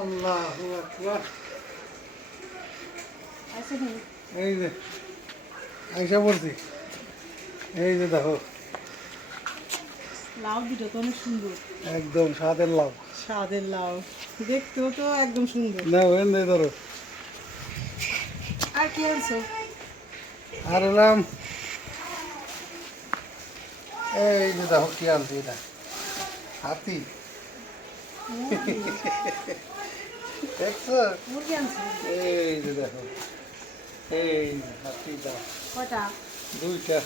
আল্লাহু আকবার। এই যে আইসা পড়ছি, এই যে দেখো লাউ দুটো তো অনেক সুন্দর, একদম স্বাদের লাউ। স্বাদের লাউ, দেখতেও তো একদম সুন্দর। না ওখান দিয়ে ধরো। আর কি আনছো? আর এলাম এই যে দেখো কি আনছি, এটা হাতি। দেখছো? মুরগি আনছো? এই যে দেখো, এই যে হাতি দাও কয়টা? দুইটা।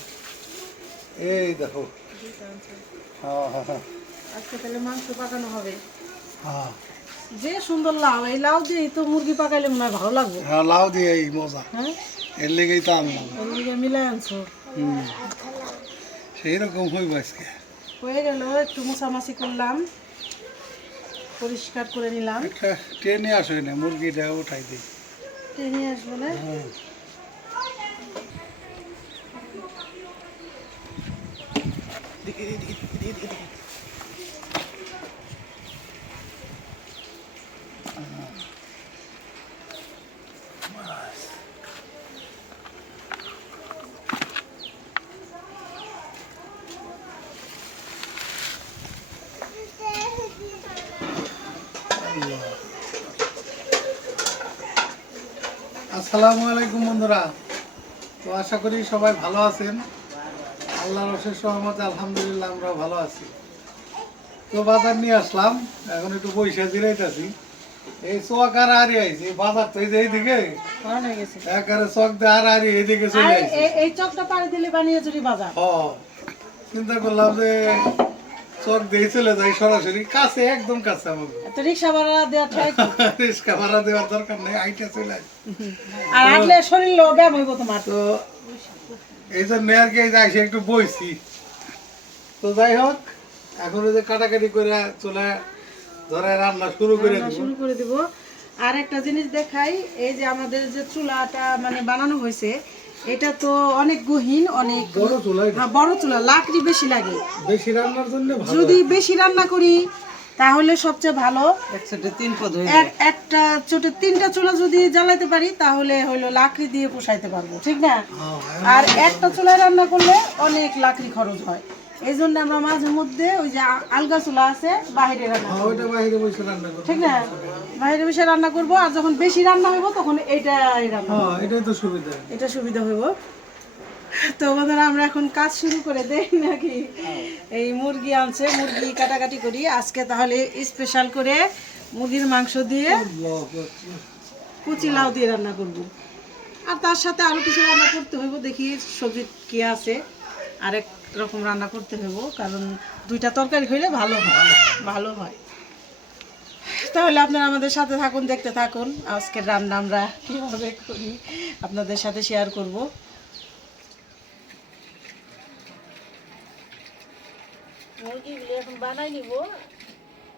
এই দেখো, দুইটা আনছো। হ্যাঁ হ্যাঁ হ্যাঁ আজকে তাহলে মাংস পাকানো হবে। হ্যাঁ যে সুন্দর লাউ, এই লাউ দিয়ে তো মুরগি পাকাইলে মনে হয় ভালো লাগবে। হ্যাঁ, লাউ দিয়ে এই মজা, হ্যাঁ, এর লেগেই তো আনলাম। এর লিগে মিলাই আনছো। সেই রকম হইব আজকে। হয়ে গেল, একটু মোছামাছি করলাম, পরিষ্কার করে নিলাম। একটা ট্রেনে আসে না, মুরগিটা উঠাই দিই। টেনে আসবো না? আসসালামু আলাইকুম বন্ধুরা। তো আশা করি সবাই ভালো আছেন। আল্লাহর অশেষ রহমতে আলহামদুলিল্লাহ আমরাও ভালো আছি। তো বাজার নিয়ে আসলাম, এখন একটু পয়সা জিরাইতেছি। এই চক আর আরি আইছি, বাজার তো এই যে এইদিকে অন হয়ে গেছে। একেবারে চক দিয়ে আর আরি এইদিকে চলে আর আইছি। এই চকটা পাড়ি দিলে বানিয়ে চুরি বাজার। চিন্তা করলাম যে চক দিয়ে চলে যাই সরাসরি, কাছে একদম কাছে আমাকে। তো রিক্সা ভাড়া দেওয়া ঠিক। রিস্কা ভাড়া দেওয়ার দরকার নেই, আইটা চলে আসি। আর আসলে শরীর ব্যায়াম হইব তোমার। তো এই জন্য আর কি যাইছি, একটু বইছি। তো যাই হোক, এখন ওই যে কাটাকাটি করে চলে ধরে রান্না শুরু করে রান্না দিব। শুরু করে দিব। আর একটা জিনিস দেখাই, এই যে আমাদের যে চুলাটা মানে বানানো হয়েছে, এটা তো অনেক গহীন, অনেক বড় চুলাই, হ্যাঁ, বড় চুলা, লাকড়ি বেশি লাগে। বেশি রান্নার জন্য ভালো। যদি বেশি রান্না করি তাহলে সবচেয়ে ভালো একসাথে তিন পদ হয়ে একটা ছোটো 3টা চুলা যদি জ্বালাইতে পারি তাহলে হইলো লাকড়ি দিয়ে পোষাইতে পারবো, ঠিক না? আর একটা চুলায় রান্না করলে অনেক লাকড়ি খরচ হয়। এই জন্য আমরা মাঝে মধ্যে ওই যে আলগা চুলা আছে, বাইরে রান্না করবো, ওইটা বাইরে বসে রান্না করব। ঠিক না? বাইরে বসে রান্না করব, আর যখন বেশি রান্না হইব তখন এইটাই রান্না করবো। এটাই তো সুবিধা। এটা সুবিধা হইব। তো বন্ধুরা, আমরা এখন কাজ শুরু করে দেই নাকি? এই মুরগি আনছে, মুরগি কাটাকাটি করি আজকে। তাহলে স্পেশাল করে মুরগির মাংস দিয়ে কুচি লাউ দিয়ে রান্না করব। আর তার সাথে আরো কিছু রান্না করতে হইব, দেখি সবজি কি আছে। আরেক রকম রান্না করতে হইব, কারণ 2টা তরকারি হইলে ভালো হয়, ভালো হয়। তাহলে আপনারা আমাদের সাথে থাকুন, দেখতে থাকুন আজকের রান্না আমরা কীভাবে করি, আপনাদের সাথে শেয়ার করব। মুরগিগুলো এখন বানাই নিব,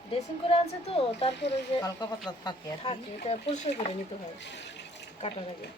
ড্রেসিং করে আনছে তো, তারপর ওই যে হালকা পাতলা থাকে আর কি। এটা পরিষ্কার করে নিতে হয় কাটার আগে।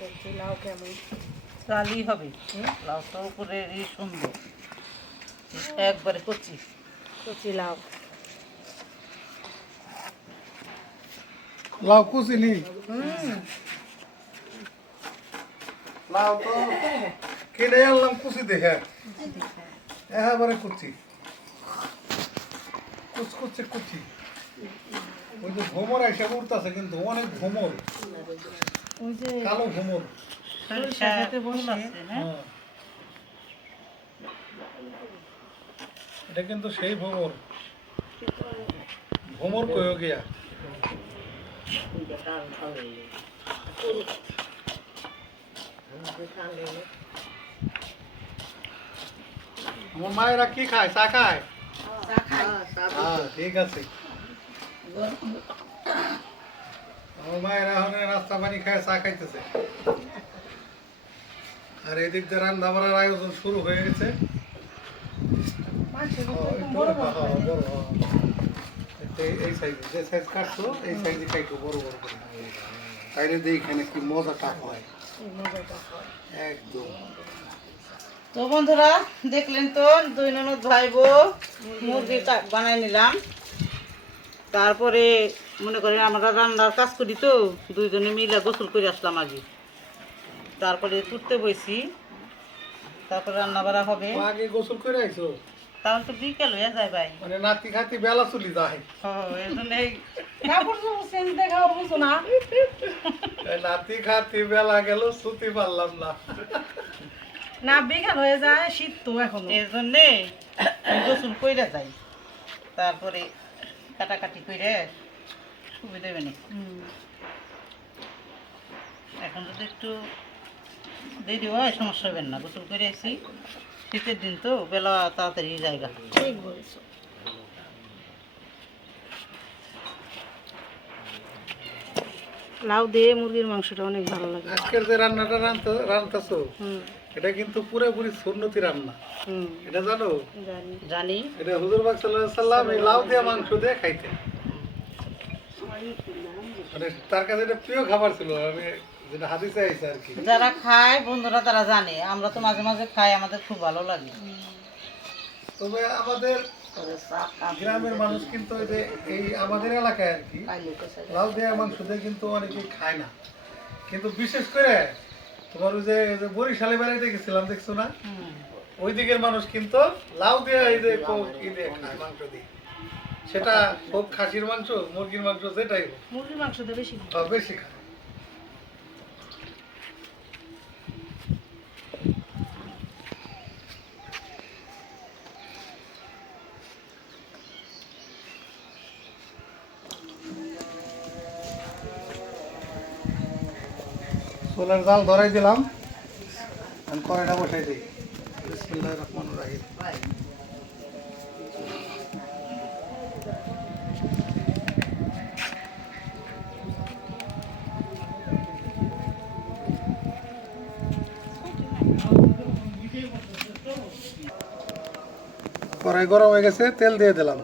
দেখছি লাউ কেমন। চালি হবে লাউটা উপরে সুন্দর একবারে কচি। কচি লাউ। লাউ কুচি নি লাউ তো কিনে আনলাম কুচি দেখে একেবারে কুচি কুচকুচে কুচি। ওই যে ভোমর এসে উঠতেছে কিন্তু অনেক ভোমর, ওই যে কালো ভোমর। সরিষা খেতে বসে। ফুল আছে, হ্যাঁ? হ্যাঁ। এটা কিন্তু সেই ভোমর, ভোমর কয়ে গিয়া। আমার মায়েরা কি খায়? চা খায়? হ্যাঁ, ঠিক আছে। আমার মায়েরা এখন নাস্তা পানি খায়, চা খাইতেছে। আর এদিক দিয়ে রান্না বাড়ার আয়োজন শুরু হয়ে গেছে। এই সাইজে যে সাইজ কাটছো এই সাইজে খাইতো বড় বড় করে, তাইলে দিয়ে এখানে কি মজাটা হয় একদম। তো বন্ধুরা দেখলেন তো দুই ননদ ভাই বউ মুরগি বানাই নিলাম। তারপরে মনে করেন আমরা রান্নার কাজ করি তো দুইজনে মিলে গোসল করে আসলাম আগে, তারপরে তুলতে বইছি, তারপরে রান্না বাড়া হবে। আগে গোসল করে আইছো? তাহলে তো বিকেল হয়ে যায় ভাই। মানে নাতি খাতি বেলা চলি যায়। এর জন্য কাপড় চোপড় চেঞ্জ দেখাও বুঝো না। নাতি খাতি বেলা গেল ছুটি পারলাম না। না বিকাল হয়ে যায়, শীত তো এখন। এর জন্যে গোসল কইরা যাই, তারপরে কাটাকাটি করে সুবিধা হবে না। এখন যদি একটু দেরি হয় সমস্যা হবে না, গোসল করে আসি, শীতের দিন তো বেলা তাড়াতাড়ি জায়গা। ঠিক বলছো। লাউ দিয়ে মুরগির মাংসটা অনেক ভালো লাগে। আজকের যে রান্নাটা রান্নতেছো এটা কিন্তু পুরোপুরি সুন্নতি রান্না। এটা জানো? জানি। জানি। এটা হুজুর পাক সাল্লাল্লাহু আলাইহি সাল্লাম এই লাউ দিয়ে মাংস দিয়ে খাইতেন। মানে তার কাছে এটা প্রিয় খাবার ছিল, আমি যেটা হাদিসে আইছে আর কি। যারা খায় বন্ধুরা তারা জানে, আমরা তো মাঝে মাঝে খাই, আমাদের খুব ভালো লাগে। তবে আমাদের গ্রামের মানুষ কিন্তু ওই যে এই আমাদের এলাকায় আর কি লাউ দেওয়া মাংস দিয়ে কিন্তু অনেকেই খায় না, কিন্তু বিশেষ করে তোমার ওই যে বরিশালে বেড়াইতে গেছিলাম দেখছো না, ওই দিকের মানুষ কিন্তু লাউ দিয়ে এই যে খায় মাংস দিয়ে, সেটা হোক খাসির মাংস মুরগির মাংস যেটাই হোক, মুরগির মাংসটা বেশি বেশি খায়। সোলার জাল ধরাই দিলাম, আমি কড়াইটা বসাই দিই। বিসমিল্লাহির রহমানির রহিম। কড়াই গরম হয়ে গেছে, তেল দিয়ে দিলাম।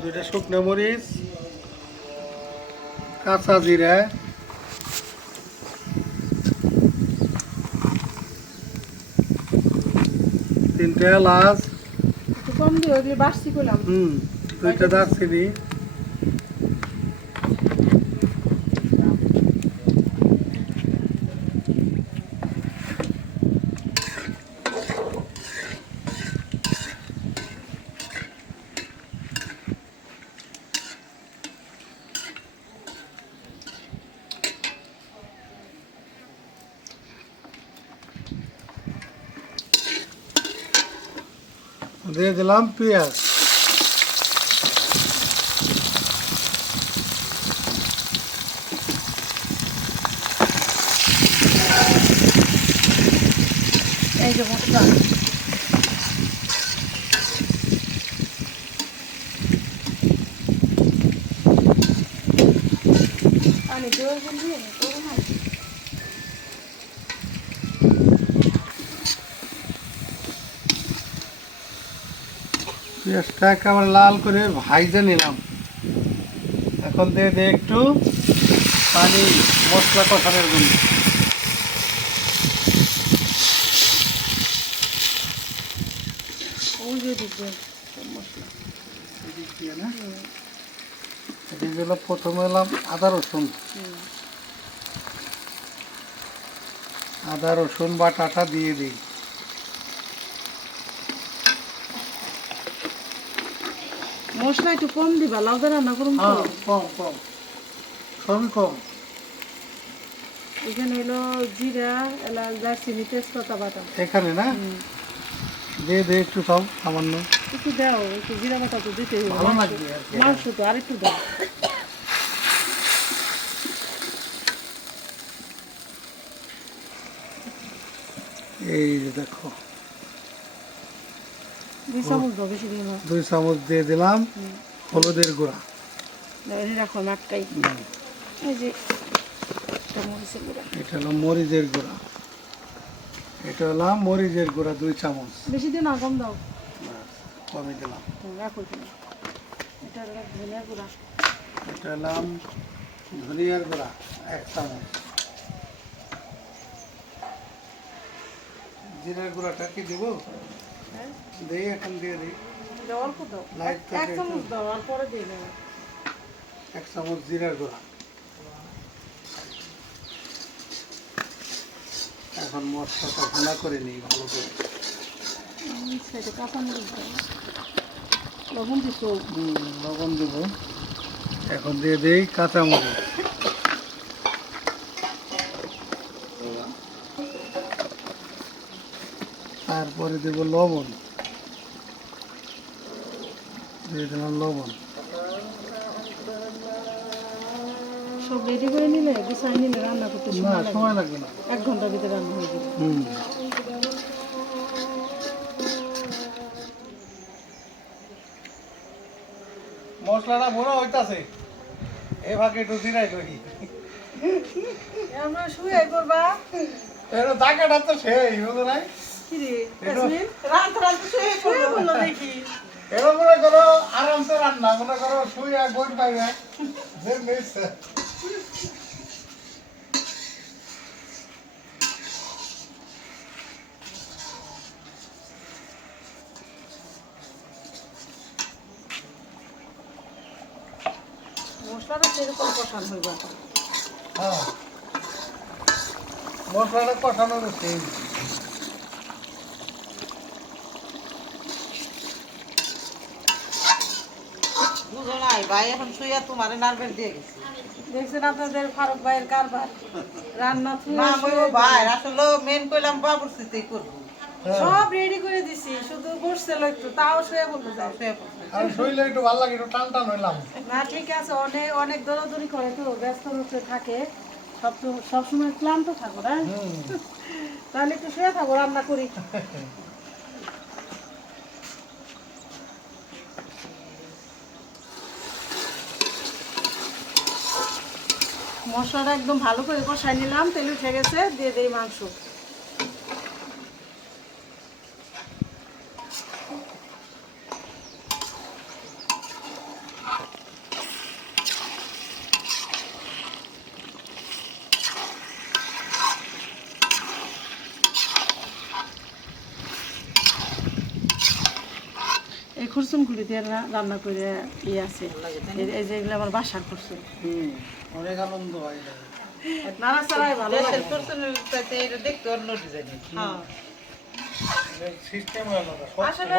দুইটা শুকনো মরিচ, কাঁচা জিরা, তিনটা এলাচ, একটু কম দিও, দিয়ে বাড়ছি করলাম। দুইটা দারচিনি, দিয়ে দিলাম পেঁয়াজ, এই যে মশলা পানি দেওয়া বলবি করো না। পেঁয়াজটা একেবারে লাল করে ভাইজে নিলাম। এখন দিয়ে দে একটু পানি মশলা কষানোর জন্য। ওই যে দিবেন মশলা। এদিক দিয়ে না, এদিক দিলে প্রথমে এলাম আদা রসুন। আদা রসুন বাটাটা দিয়ে দিই। মশলা একটু কম দিবা, লাউ দিয়ে রান্না করুন তো। হ্যাঁ, কম কম, সবই কম। এখানে হলো জিরা, এলাচ, দারচিনি, তেজপাতা বাটা। এখানে না, দিয়ে দে একটু সব সামান্য। একটু দাও, একটু জিরা বাটা তো দিতে হবে। ভালো লাগবে আর কি। মাংস তো আরেকটু দাও। এই যে দেখো, 2 চামচ দাও, বেশি দিও না। 2 চামচ দিয়ে দিলাম হলুদের গুঁড়া। দাও, এই রাখো নাটকাই। এই যে একটা মরিচের গুঁড়া। এটা হলো মরিচের গুঁড়া। এটা হলো মরিচের গুঁড়া 2 চামচ। বেশি দিও না, কম দাও। ব্যাস, কমই দিলাম। রাখো তুমি। এটা হলো ধনিয়া গুঁড়া। এটা হলাম ধনিয়ার গুঁড়া 1 চামচ। জিরার গুঁড়াটা কি দেবো? হ্যাঁ, দেই, এখন দিয়ে দিই। দাও, অল্প দাও। লাইট করে 1 চামচ দাও, আর পরে দিয়ে দেবো। 1 চামচ জিরার গুঁড়া। এখন মশলাটা ভুনা করে নিই ভালো করে। সেটা কাঁচা মরিচ দাও। লবণ দিছো? লবণ দেব। এখন দিয়ে দেই কাঁচামরিচ। তারপরে দেব লবণ। দিয়ে দিলাম লবণ। সব রেডি করে নিলে, গুছাই নিলে রান্না করতে না, সময় সময় লাগবে। লাগবে না। 1 ঘন্টার ভিতরে রান্না হয়ে যাবে। মশলাটা ভুনা হইতাছে, এই ভাগে একটু জিরাই করি। আমরা শুয়ে করবা। এটা দাকাটা তো সেই বুঝো নাই। কি রে? একটু- ইয়াসমিন, রান্না শুয়ে বললো দেখি। এটা মনে করো আরামসে রান্না, মনে করো শুয়ে বই পাইবে যে নিচ্ছে। মশলাটা সেরকম কষানো হইবা। হ্যাঁ, মশলাটা কষানো হচ্ছে। বুঝো নাই ভাই, এখন শুইয়া তোমার নার্ভের দিয়ে গেছে। দেখছেন আপনাদের ফারুক ভাইয়ের কারবার। রান্না না থুয়ে বলবো ভাই, আসলে মেন কইলাম বাবুর সিতেই করবো। সব রেডি করে দিছি, শুধু বসছিল একটু, তাও শুয়ে বলতে যায়। শুয়ে পড়ছে। আর শরীরে একটু ভালো লাগে, একটু টান টান হইলাম। না ঠিক আছে, অনেক অনেক দৌড়াদৌড়ি করে তো, ব্যস্ত হচ্ছে থাকে, সবসময় ক্লান্ত থাকো না। তাহলে একটু শুয়ে থাকো, রান্না করি। মশলাটা একদম ভালো করে কষাই নিলাম, তেল উঠে গেছে, দিয়ে দেই মাংস। এই খুরসুমগুলি দিয়ে রান্না করে ইয়ে আছে, এই যে এগুলো আমার বাসার খুরসুম। অনেক আনন্দ হয় এটা। নাড়াচাড়াই ভালো লাগে। দেশের কোশ্চেনের চাইতে এটা দেখতে অন্য ডিজাইন। হ্যাঁ। সিস্টেম আলাদা। আসলে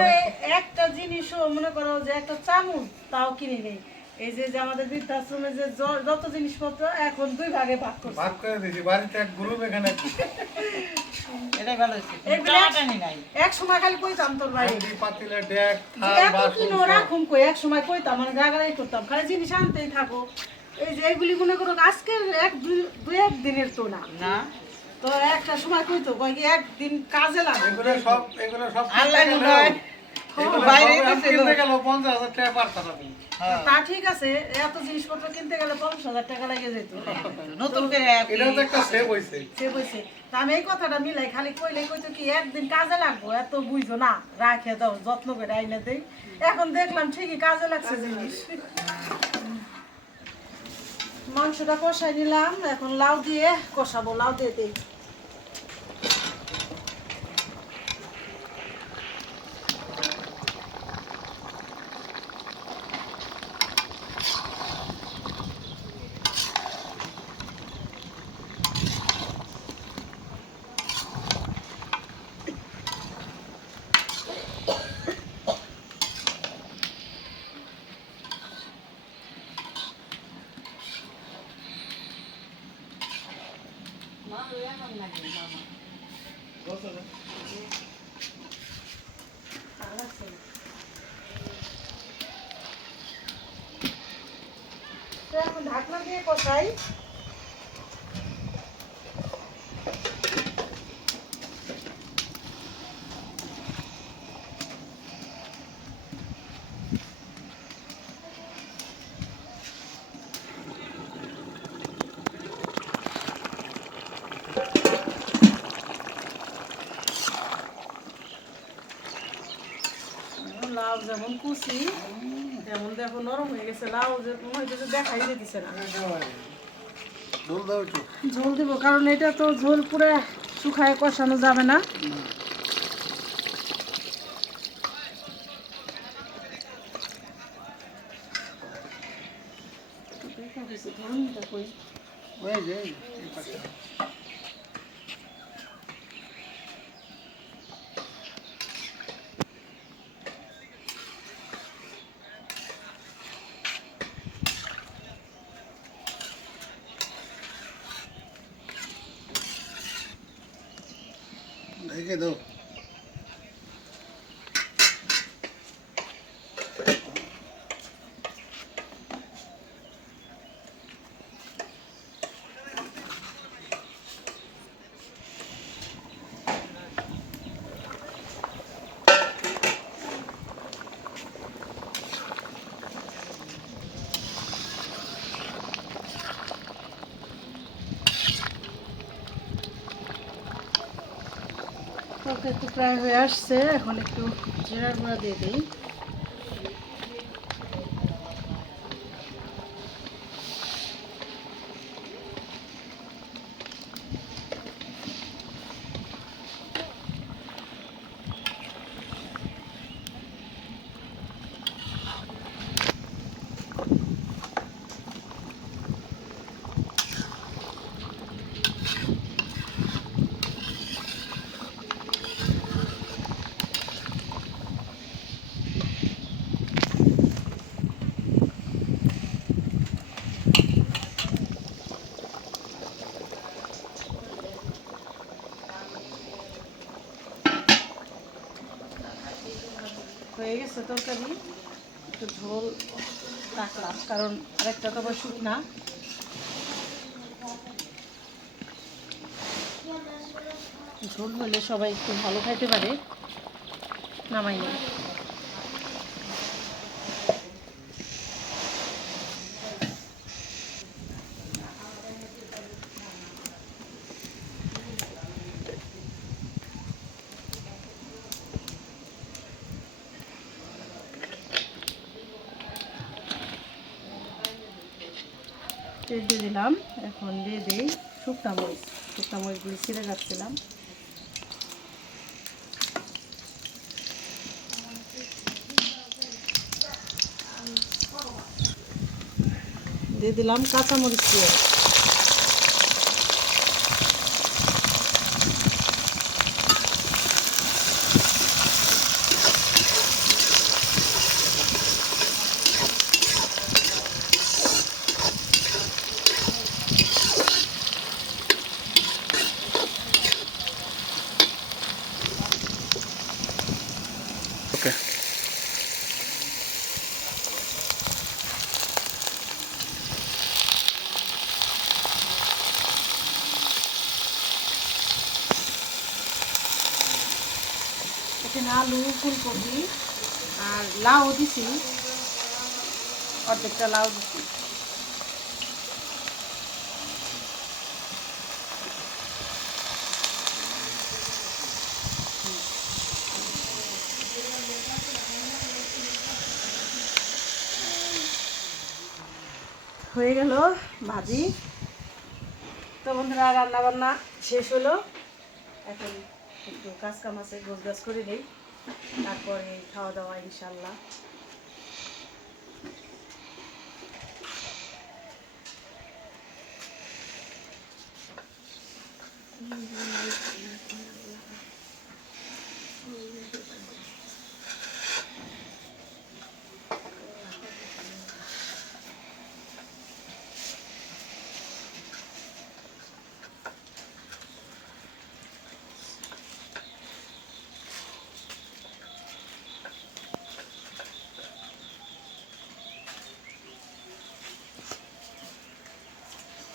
একটা জিনিসও মনে করো যে একটা চামচ তাও কিনে নেই। এই যে যে আমাদের বৃদ্ধাশ্রমে যে যত জিনিসপত্র এখন 2 ভাগে ভাগ করছে। ভাগ করে দিয়েছি, বাড়িতে এক গ্রুপ, এখানে এক group। এটাই ভালো হয়েছে। এগুলো টানাটানি নাই। এক সময় খালি কইতাম তোর ভাই হাঁড়ি, পাতিলে, ডেক, যে থাল, এত বাসন কিনো সব। রাখুম কই, এক সময় কইতাম, মানে গাগাই করতাম, খালি জিনিস আনতেই থাকো। এই যে এগুলি মনে করো আজকের দুই এক দিনের তো না, না তো একটা সময় কইতো কই কি একদিন কাজে লাগে। এগুলো সব আল্লাহ কিনতে নয়। গেলেও বাইরে আমি কিনতে গেল 50,000 টাকা পারতাম আমি। তা ঠিক আছে, এত জিনিসপত্র কিনতে গেলে 50,000 টাকা লেগে যেত। নতুন করে এটাও তো একটা সেভ হয়েছে। সে বলছে তা আমি এই কথাটা মিলাই খালি কইলে কইতো কি একদিন কাজে লাগবো, এত বুঝো না, রাখে দাও, যত্ন করে আইনা দেই। এখন দেখলাম ঠিকই কাজে লাগছে জিনিস। মাংসটা কষাই নিলাম, এখন লাউ দিয়ে কষাবো, লাউ দিয়ে দিই। তো এখন ঢাকনা দিয়ে কষাই। লাউ যেমন কুচি তেমন দেখো নরম হয়ে গেছে, লাউ যে মনে হইতেছে দেখাই দিতেছে না। ঝোল দাও একটু। ঝোল দিব, কারণ এটা তো ঝোল পুরো শুকায় কষানো যাবে না। ওই যে এই পাশে। ঢেকে দাও। তরকারি তো প্রায় হয়ে আসছে, এখন একটু জিরার গুঁড়া দিয়ে দিই। হয়ে গেছে তরকারি, একটু ঝোল রাখলাম কারণ আরেকটা তো আবার শুকনা। ঝোল হলে সবাই একটু ভালো খাইতে পারে। নামাই না। তেল দিয়ে দিলাম, এখন দিয়ে দিই শুকনা মরিচ। শুকনা মরিচগুলি ছিঁড়ে রাখছিলাম। দিয়ে দিলাম কাঁচা মরিচ দিয়ে। ওকে। এখানে আলু, ফুলকপি, আর লাউ দিছি, অর্ধেকটা লাউ দিছি। হয়ে গেল ভাজি। তো বন্ধুরা রান্না বান্না শেষ হলো, এখন একটু কাজ কাম আছে, গোছ গাছ করে নেই, তারপরে খাওয়া দাওয়া ইনশাল্লাহ।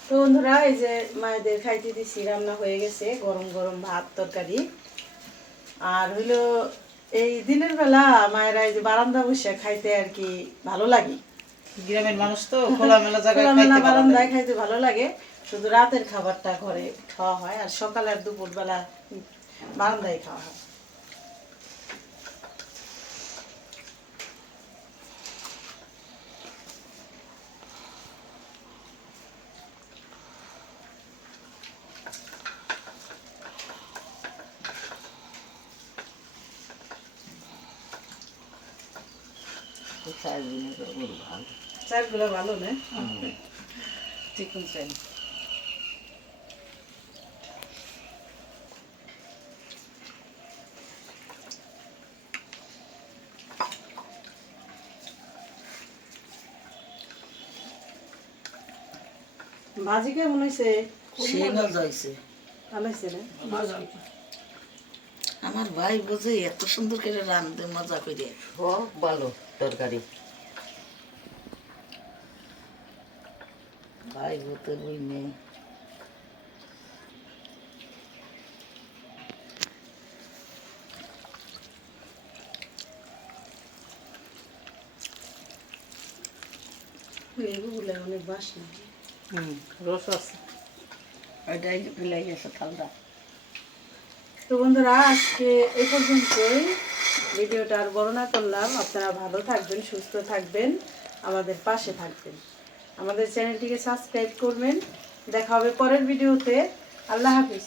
তো বন্ধুরা এই যে মায়েদের খাইতে দিছি, রান্না হয়ে গেছে, গরম গরম ভাত তরকারি। আর হইলো এই দিনের বেলা মায়েরা এই যে বারান্দা বসে খাইতে আর কি ভালো লাগে, গ্রামের মানুষ তো খোলামেলা জায়গায় খোলামেলা খাইতে ভালো বারান্দায় লাগে। খাইতে ভালো লাগে। শুধু রাতের খাবারটা ঘরে খাওয়া হয়, আর সকাল আর দুপুর বেলা বারান্দায় খাওয়া হয়। চালগুলো ভালো না, চিকন চাই। ভাজি কেমন হয়েছে? সেই মজা হয়েছে। ভালো হয়েছে না? আমার ভাই বোঝে এত সুন্দর করে রান্ধতে মজা করে। খুব ভালো তরকারি। ভাই বোতে বই নেই। লেবুগুলো অনেক বাসনা। রস আছে। ওইটাই ফেলে গেছে ঠান্ডা। তো বন্ধুরা আজকে এই পর্যন্তই, ভিডিওটা আর বড় না করলাম। আপনারা ভালো থাকবেন, সুস্থ থাকবেন, আমাদের পাশে থাকবেন, আমাদের চ্যানেলটিকে সাবস্ক্রাইব করবেন। দেখা হবে পরের ভিডিওতে। আল্লাহ হাফিজ।